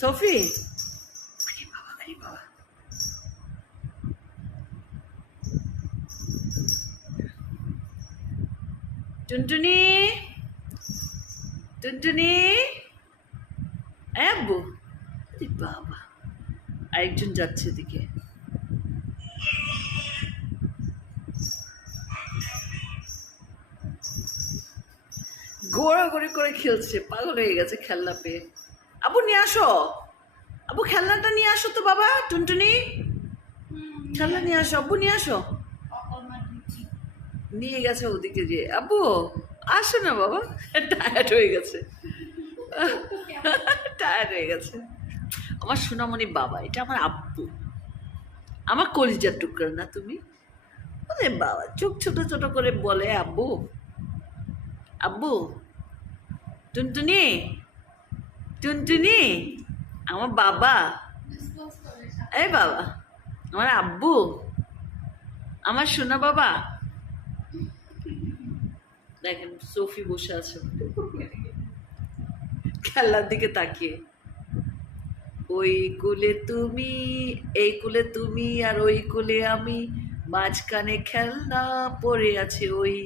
সফি, আরে বাবা, আরে বাবা, টুনটুনি, টুনটুনি, আব্বু, আরে বাবা, আরেকজন যাচ্ছে এদিকে। ঘোরাঘুরি করে খেলছে, পাগল হয়ে গেছে খেলনা পেয়ে। আবু নিয়ে আসো, আবু খেলনাটা নিয়ে আসো তো বাবা। টুনটুনি, খেলনা নিয়ে আসো, আব্বু নিয়ে আসো। নিয়ে গেছে ওদিকে যে। আব্বু আসো না বাবা, টায়ার্ড হয়ে গেছে, টায়ার্ড হয়ে গেছে। আমার সোনামণি বাবা, এটা আমার আব্বু, আমার কলিজার টুকরা না তুমি? ওরে বাবা, চোখ ছোট ছোট করে বলে আব্বু, আব্বু। টুনটুনি, টুনটুনি, আমার বাবা, এই বাবা, আমার আব্বু, আমার সোনা বাবা। দেখেন সফি বসে আছে খেলার দিকে তাকিয়ে। ওই কোলে তুমি, এই কোলে তুমি, আর ওই কোলে আমি, মাঝখানে খেলনা পড়ে আছে ওই।